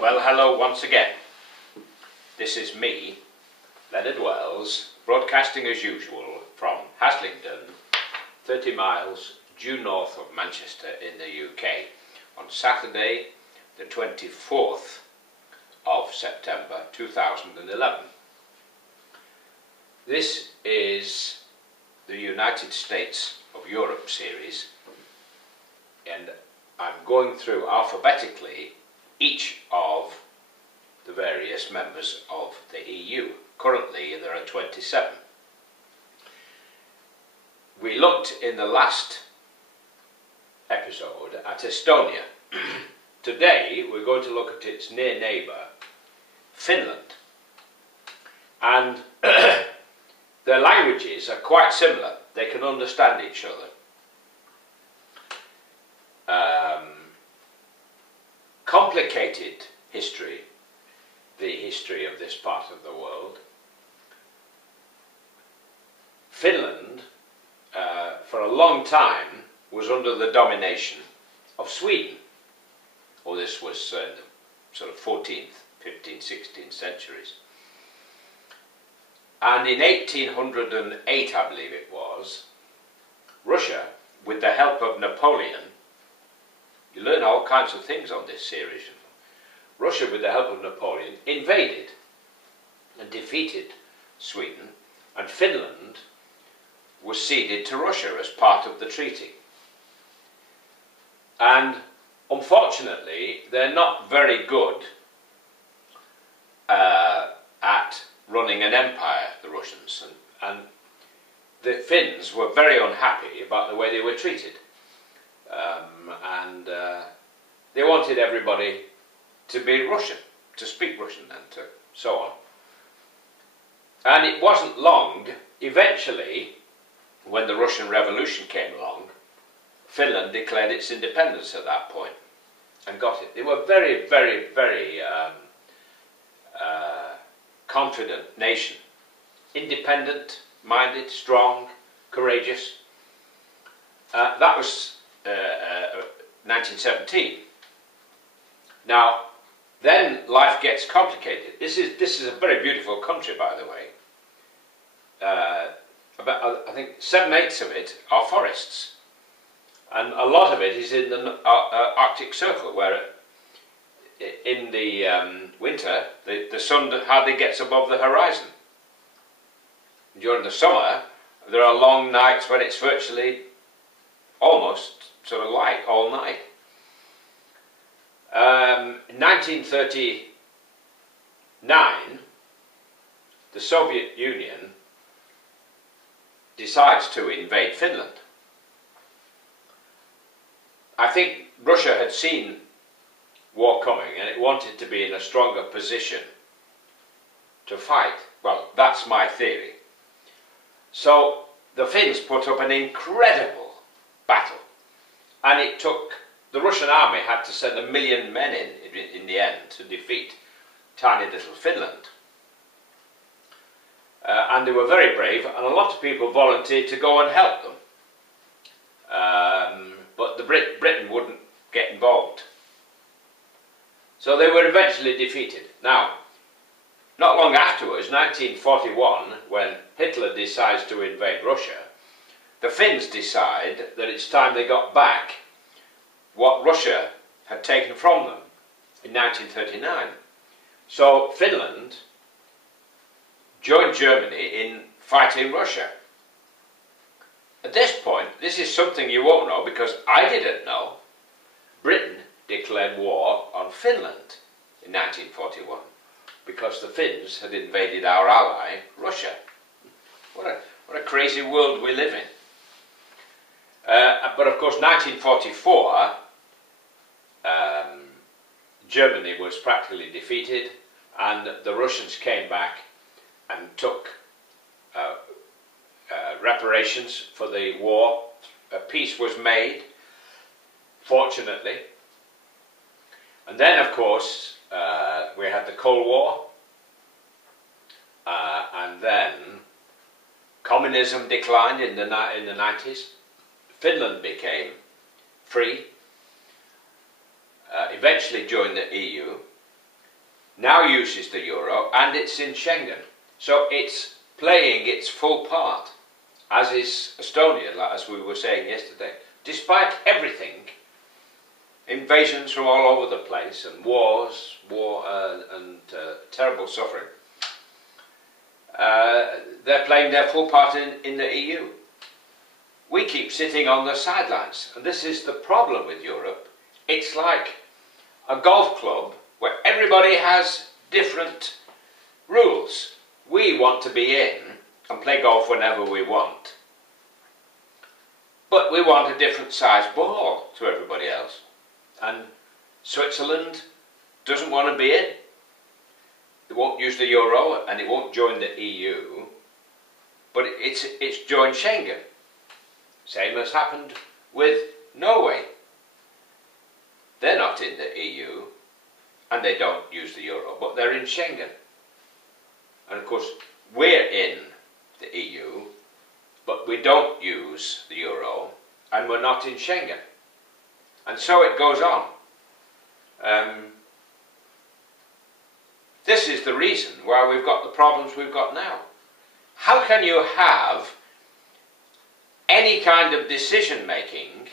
Well, hello once again. This is me, Leonard Wells, broadcasting as usual from Haslingden, 30 miles due north of Manchester in the UK, on Saturday the 24th of September 2011. This is the United States of Europe series, and I'm going through alphabetically each of the various members of the EU. Currently there are 27. We looked in the last episode at Estonia. Today we're going to look at its near neighbour, Finland. And their languages are quite similar. They can understand each other. Complicated history, the history of this part of the world. Finland, for a long time, was under the domination of Sweden. Or this was the sort of 14th, 15th, 16th centuries. And in 1808, I believe it was, Russia, with the help of Napoleon, you learn all kinds of things on this series. Russia, with the help of Napoleon, invaded and defeated Sweden, and Finland was ceded to Russia as part of the treaty. And unfortunately, they're not very good at running an empire, the Russians, and the Finns were very unhappy about the way they were treated. They wanted everybody to be Russian, to speak Russian and so on. And it wasn't long, eventually, when the Russian Revolution came along, Finland declared its independence at that point and got it. They were very, very, very confident nation. Independent, minded, strong, courageous. That was 1917. Now, then life gets complicated. This is a very beautiful country, by the way. About, I think 7/8 of it are forests, and a lot of it is in the Arctic Circle, where in the winter the sun hardly gets above the horizon. During the summer, there are long nights when it's virtually almost sort of light all night. 1939, the Soviet Union decides to invade Finland. I think Russia had seen war coming and it wanted to be in a stronger position to fight. Well, that's my theory. So the Finns put up an incredible battle, and it took, the Russian army had to send 1 million men in the end to defeat tiny little Finland. And they were very brave, and a lot of people volunteered to go and help them. But Britain wouldn't get involved. So they were eventually defeated. Now, not long afterwards, 1941, when Hitler decides to invade Russia, the Finns decide that it's time they got back what Russia had taken from them in 1939. So Finland joined Germany in fighting Russia. At this point, this is something you won't know because I didn't know, Britain declared war on Finland in 1941 because the Finns had invaded our ally, Russia. What a crazy world we live in. But of course, 1944, Germany was practically defeated, and the Russians came back and took reparations for the war. A peace was made, fortunately. And then, of course, we had the Cold War, and then communism declined in the 90s. Finland became free, eventually joined the EU, now uses the euro and it's in Schengen. So it's playing its full part, as is Estonia, as we were saying yesterday. Despite everything, invasions from all over the place and wars, and terrible suffering, they're playing their full part in the EU. We keep sitting on the sidelines, and this is the problem with Europe. It's like a golf club where everybody has different rules. We want to be in and play golf whenever we want, but we want a different size ball to everybody else. And Switzerland doesn't want to be in. It won't use the euro and it won't join the EU, but it's joined Schengen. Same has happened with Norway. They're not in the EU and they don't use the euro, but they're in Schengen. And of course, we're in the EU, but we don't use the euro and we're not in Schengen. And so it goes on. This is the reason why we've got the problems we've got now. How can you have any kind of decision making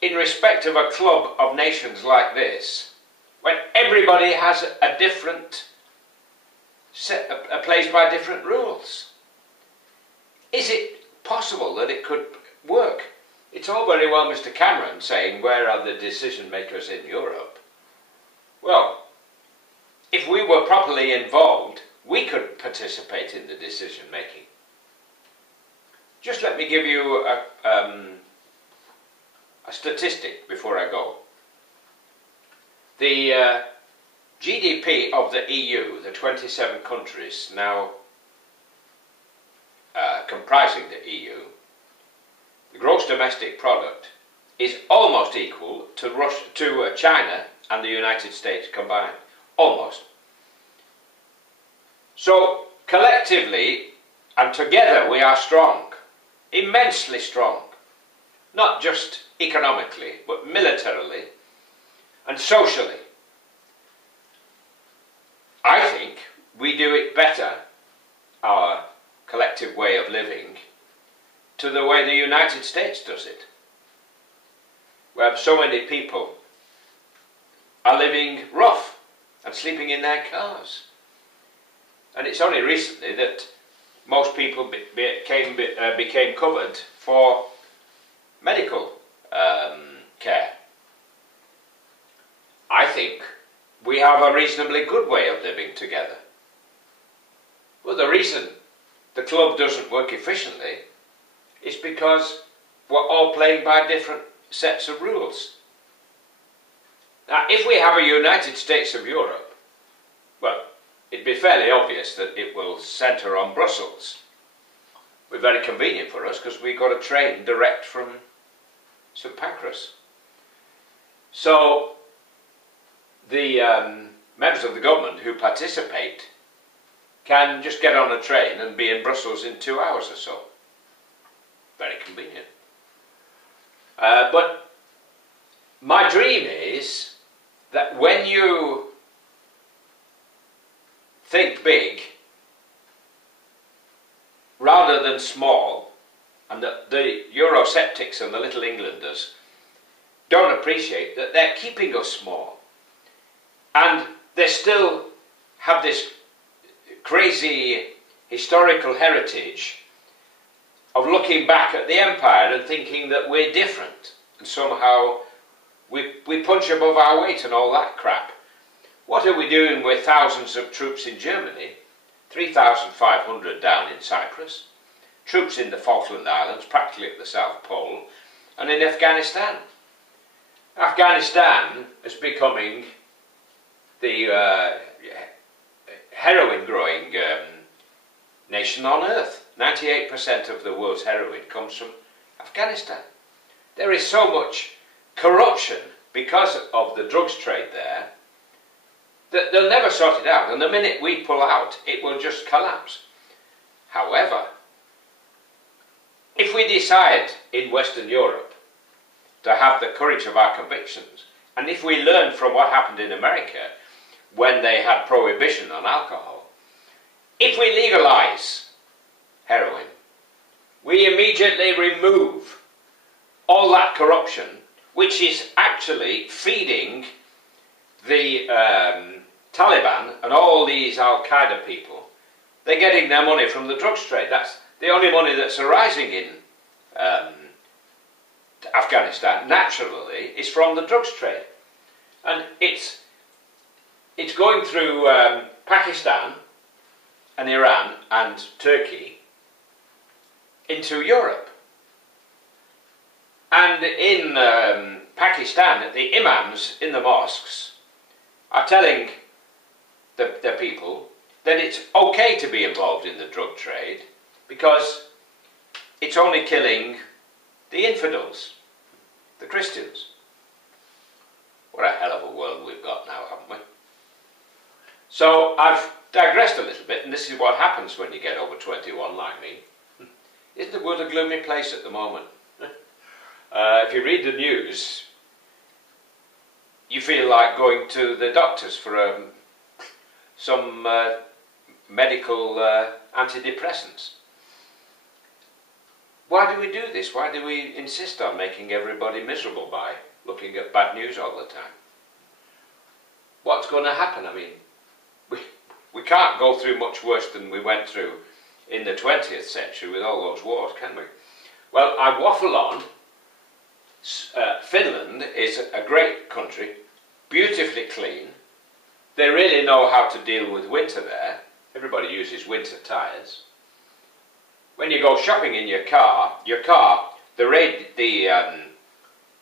in respect of a club of nations like this when everybody has a different plays by different rules? Is it possible that it could work? It's all very well Mr. Cameron saying, where are the decision makers in Europe? Well, if we were properly involved, we could participate in the decision making. Just let me give you a statistic before I go. The GDP of the EU, the 27 countries now comprising the EU, the gross domestic product is almost equal to China and the United States combined. Almost. So collectively and together we are strong, immensely strong, not just economically but militarily and socially. I think we do it better, our collective way of living, to the way the United States does it, where so many people are living rough and sleeping in their cars. And it's only recently that most people became covered for medical care. I think we have a reasonably good way of living together. Well, the reason the club doesn't work efficiently is because we're all playing by different sets of rules. Now, if we have a United States of Europe, well, it'd be fairly obvious that it will centre on Brussels. It's very convenient for us because we got a train direct from St Pancras. So the members of the government who participate can just get on a train and be in Brussels in 2 hours or so. Very convenient. But my dream is that when you think big rather than small, and that the Eurosceptics and the Little Englanders don't appreciate that they're keeping us small, and they still have this crazy historical heritage of looking back at the empire and thinking that we're different and somehow we punch above our weight and all that crap. What are we doing with thousands of troops in Germany, 3,500 down in Cyprus, troops in the Falkland Islands, practically at the South Pole, and in Afghanistan? Afghanistan is becoming the heroin-growing nation on earth. 98% of the world's heroin comes from Afghanistan. There is so much corruption because of the drugs trade there that they'll never sort it out, and the minute we pull out, it will just collapse. However, if we decide in Western Europe to have the courage of our convictions And if we learn from what happened in America when they had prohibition on alcohol, if we legalise heroin, we immediately remove all that corruption, which is actually feeding the Taliban and all these Al-Qaeda people. They're getting their money from the drugs trade. That's the only money that's arising in Afghanistan, naturally, is from the drugs trade. And it's going through Pakistan and Iran and Turkey into Europe. And in Pakistan, the imams in the mosques are telling the people that it's okay to be involved in the drug trade because it's only killing the infidels, the Christians. What a hell of a world we've got now, haven't we? So I've digressed a little bit, and this is what happens when you get over 21 like me. Isn't the world a gloomy place at the moment? If you read the news, you feel like going to the doctors for some medical antidepressants. Why do we do this? Why do we insist on making everybody miserable by looking at bad news all the time? What's going to happen? I mean, we can't go through much worse than we went through in the 20th century with all those wars, can we? Well, I waffle on. Finland is a great country, beautifully clean. They really know how to deal with winter there. Everybody uses winter tyres. When you go shopping in your car, the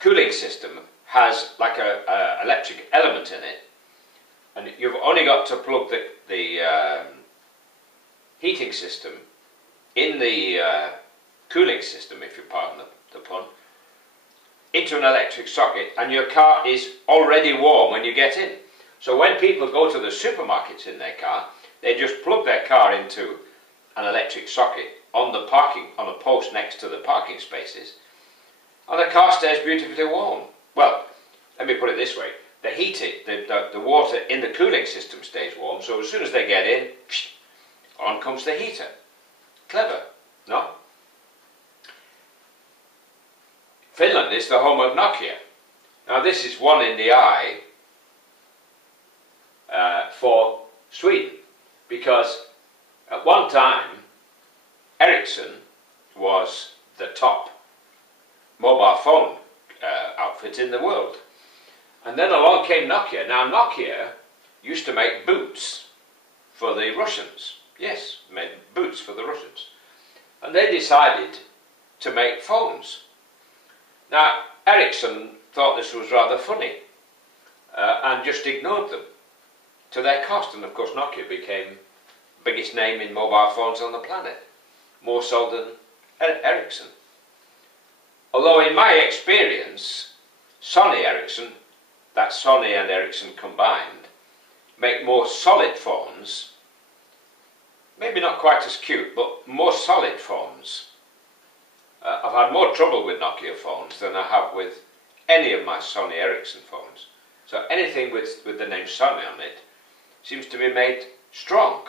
cooling system has like a electric element in it, and you've only got to plug the heating system in the cooling system, if you pardon the pun, into an electric socket, and your car is already warm when you get in. So when people go to the supermarkets in their car, they just plug their car into an electric socket on a post next to the parking spaces, and the car stays beautifully warm. Well, let me put it this way: the water in the cooling system stays warm. So as soon as they get in, on comes the heater. Clever, no? Finland is the home of Nokia. Now this is one in the eye for Sweden, because at one time Ericsson was the top mobile phone outfit in the world. And then along came Nokia. Now Nokia used to make boots for the Russians. Yes, made boots for the Russians. And they decided to make phones. Now Ericsson thought this was rather funny and just ignored them to their cost. And of course Nokia became the biggest name in mobile phones on the planet, more so than Ericsson. Although in my experience, Sony Ericsson, that's Sony and Ericsson combined, make more solid phones, maybe not quite as cute, but more solid phones. I've had more trouble with Nokia phones than I have with any of my Sony Ericsson phones. So anything with the name Sony on it seems to be made strong.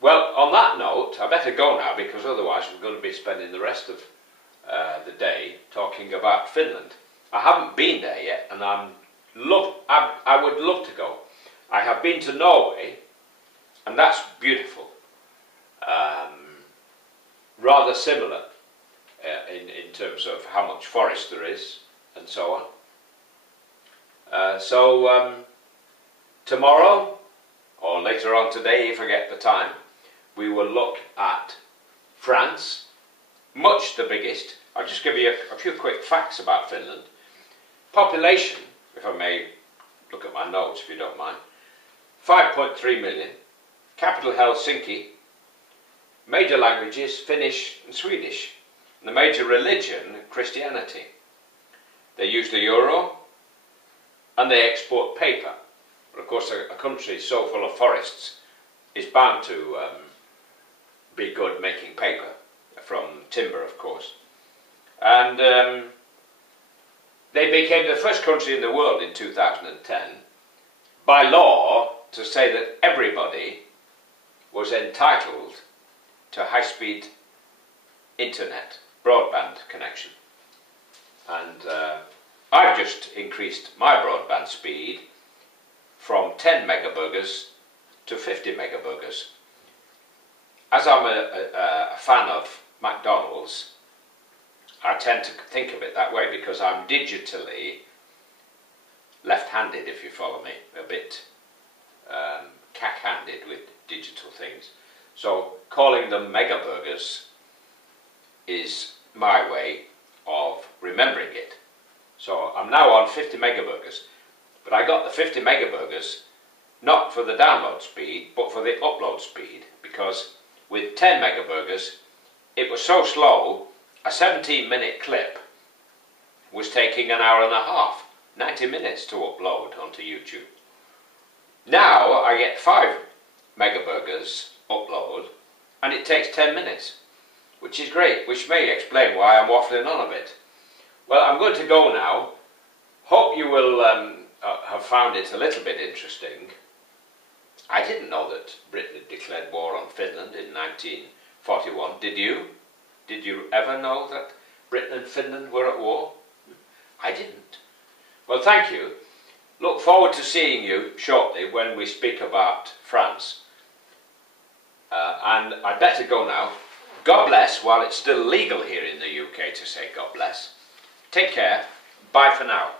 Well, on that note, I better go now, because otherwise we're going to be spending the rest of the day talking about Finland. I haven't been there yet, and I would love to go. I have been to Norway, and that's beautiful. Rather similar in terms of how much forest there is and so on. Tomorrow, or later on today if I get the time, we will look at France, much the biggest. I'll just give you a few quick facts about Finland. Population, if I may look at my notes if you don't mind, 5.3 million, capital Helsinki, major languages Finnish and Swedish, and the major religion Christianity. They use the euro and they export paper. But of course a country so full of forests is bound to be good making paper, from timber of course. And they became the first country in the world in 2010 by law to say that everybody was entitled to high-speed internet, broadband connection. And I've just increased my broadband speed from 10 megaburgers to 50 megaburgers. As I'm a fan of McDonald's, I tend to think of it that way because I'm digitally left-handed, if you follow me, a bit cack-handed with digital things. So calling them megaburgers is my way of remembering it. So I'm now on 50 megaburgers, but I got the 50 megaburgers not for the download speed, but for the upload speed, because with 10 megaburgers, it was so slow, a 17-minute clip was taking an hour and a half, 90 minutes to upload onto YouTube. Now I get 5 megaburgers upload, and it takes 10 minutes, which is great, which may explain why I'm waffling on a bit. Well, I'm going to go now. Hope you will have found it a little bit interesting. I didn't know that Britain had declared war on Finland in 1941. Did you? Did you ever know that Britain and Finland were at war? I didn't. Well, thank you. Look forward to seeing you shortly when we speak about France. And I'd better go now. God bless, while it's still legal here in the UK to say God bless. Take care. Bye for now.